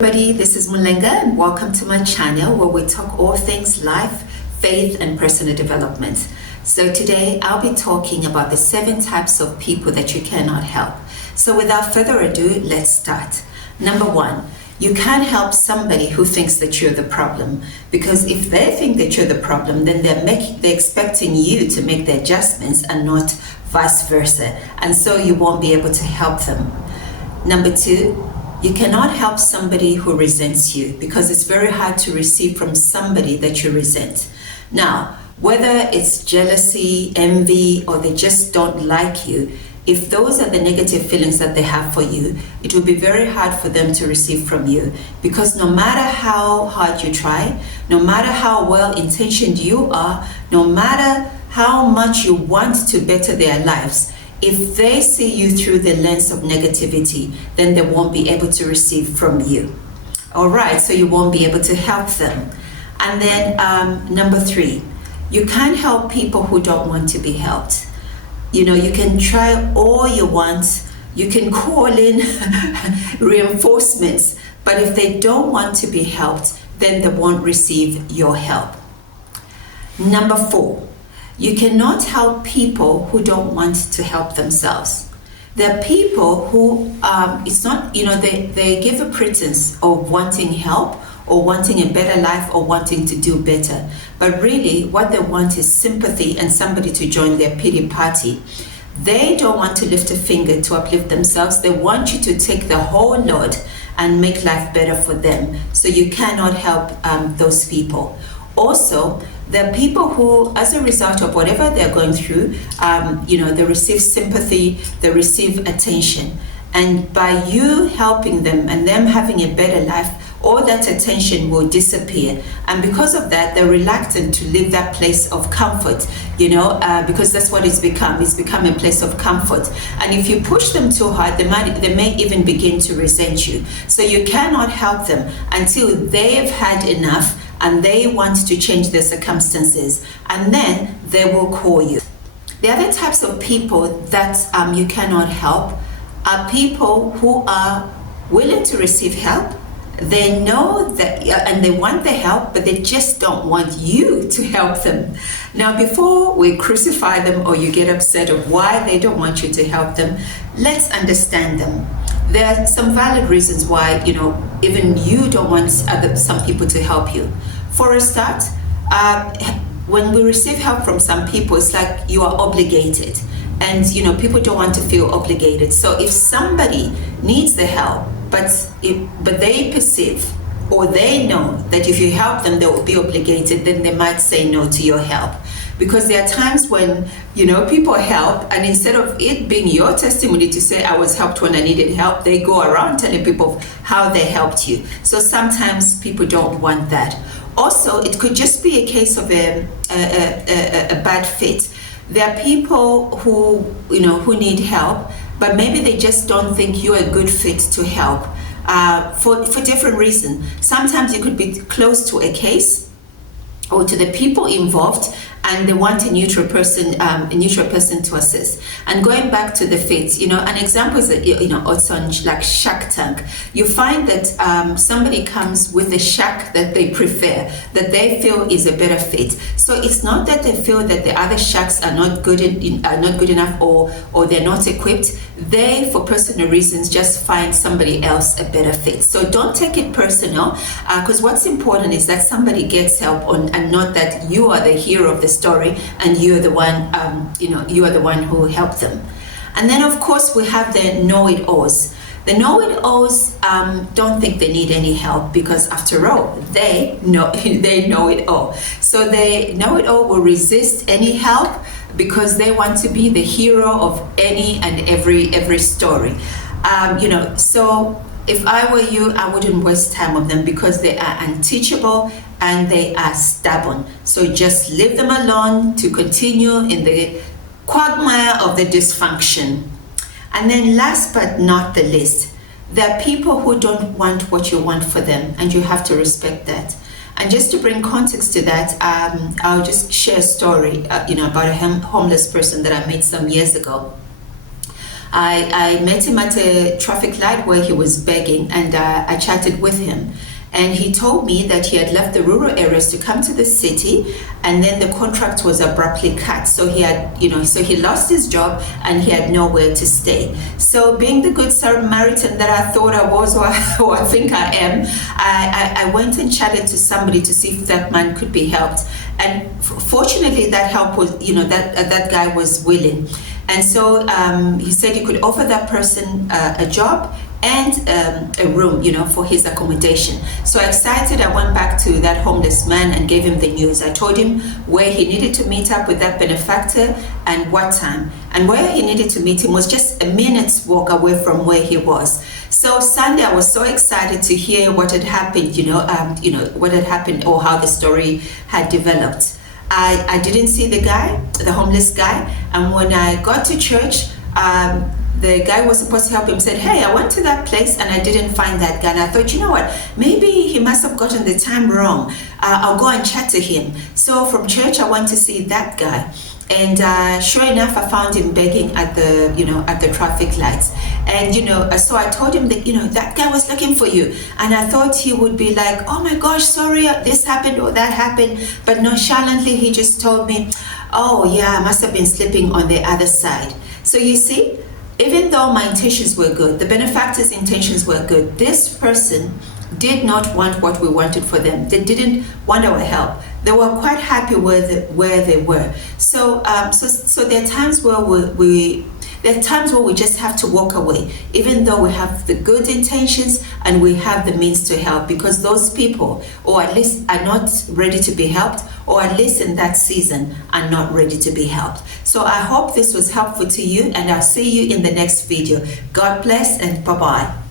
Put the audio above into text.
Everybody, this is Mulenga and welcome to my channel where we talk all things life, faith and personal development. So today I'll be talking about the 7 types of people that you cannot help. So without further ado, let's start. Number 1, you can't help somebody who thinks that you're the problem, because if they think that you're the problem, then they're expecting you to make the adjustments and not vice versa, and so you won't be able to help them. Number 2, you cannot help somebody who resents you, because it's very hard to receive from somebody that you resent. Now, whether it's jealousy, envy, or they just don't like you, if those are the negative feelings that they have for you, it will be very hard for them to receive from you, because no matter how hard you try, no matter how well-intentioned you are, no matter how much you want to better their lives, if they see you through the lens of negativity, then they won't be able to receive from you. All right, so you won't be able to help them. And then number 3, you can't help people who don't want to be helped. You know, you can try all you want, you can call in reinforcements, but if they don't want to be helped, then they won't receive your help. Number 4, you cannot help people who don't want to help themselves. There are people who, it's not, you know, they give a pretense of wanting help or wanting a better life or wanting to do better. But really what they want is sympathy and somebody to join their pity party. They don't want to lift a finger to uplift themselves. They want you to take the whole load and make life better for them. So you cannot help those people. Also, there are people who, as a result of whatever they're going through, they receive sympathy, they receive attention. And by you helping them and them having a better life, all that attention will disappear. And because of that, they're reluctant to leave that place of comfort, because that's what it's become. It's become a place of comfort. And if you push them too hard, they may even begin to resent you. So you cannot help them until they've had enough and they want to change their circumstances, and then they will call you. The other types of people that you cannot help are people who are willing to receive help. They know that and they want the help, but they just don't want you to help them. Now, before we crucify them or you get upset of why they don't want you to help them, let's understand them. There are some valid reasons why, even you don't want some people to help you. For a start, when we receive help from some people, it's like you are obligated. And, people don't want to feel obligated. So if somebody needs the help, but they perceive or they know that if you help them, they will be obligated, then they might say no to your help. Because there are times when, people help, and instead of it being your testimony to say, I was helped when I needed help, they go around telling people how they helped you. So sometimes people don't want that. Also, it could just be a case of a bad fit. There are people who need help, but maybe they just don't think you're a good fit to help for different reasons. Sometimes you could be close to a case or to the people involved, and they want a neutral person to assist. And going back to the fit, an example is also on like Shark Tank. You find that somebody comes with a shark that they prefer, that they feel is a better fit. So it's not that they feel that the other sharks are not good enough or they're not equipped. They, for personal reasons, just find somebody else a better fit. So don't take it personal, because what's important is that somebody gets help and not that you are the hero of the story and you're the one who helped them. And then of course we have the know-it-alls. The know-it-alls don't think they need any help, because after all, they know it all. So they know-it-all will resist any help because they want to be the hero of any and every story. So if I were you, I wouldn't waste time on them, because they are unteachable and they are stubborn. So just leave them alone to continue in the quagmire of the dysfunction. And then last but not the least, there are people who don't want what you want for them, and you have to respect that. And just to bring context to that, I'll just share a story about a homeless person that I met some years ago. I met him at a traffic light where he was begging, and I chatted with him. And he told me that he had left the rural areas to come to the city, and then the contract was abruptly cut. So he had, so he lost his job and he had nowhere to stay. So being the good Samaritan that I thought I was, or I think I am, I went and chatted to somebody to see if that man could be helped. And fortunately, that help was, that guy was willing. And so he said he could offer that person a job and a room, for his accommodation. So excited, I went back to that homeless man and gave him the news. I told him where he needed to meet up with that benefactor and what time. And where he needed to meet him was just a minute's walk away from where he was. So Sunday, I was so excited to hear what had happened, what had happened or how the story had developed. I didn't see the guy, the homeless guy, and when I got to church, the guy was supposed to help him said, hey, I went to that place and I didn't find that guy. And I thought, you know what, maybe he must have gotten the time wrong. I'll go and chat to him. So from church, I went to see that guy. And sure enough, I found him begging at the traffic lights. And, so I told him that, that guy was looking for you. And I thought he would be like, oh my gosh, sorry, this happened or that happened. But nonchalantly, he just told me, oh yeah, I must have been sleeping on the other side. So you see, even though my intentions were good, the benefactor's intentions were good, this person did not want what we wanted for them. They didn't want our help. They were quite happy where they were. So there are times where there are times where we just have to walk away, even though we have the good intentions and we have the means to help, because those people, or at least are not ready to be helped, or at least in that season are not ready to be helped. So I hope this was helpful to you, and I'll see you in the next video. God bless and bye-bye.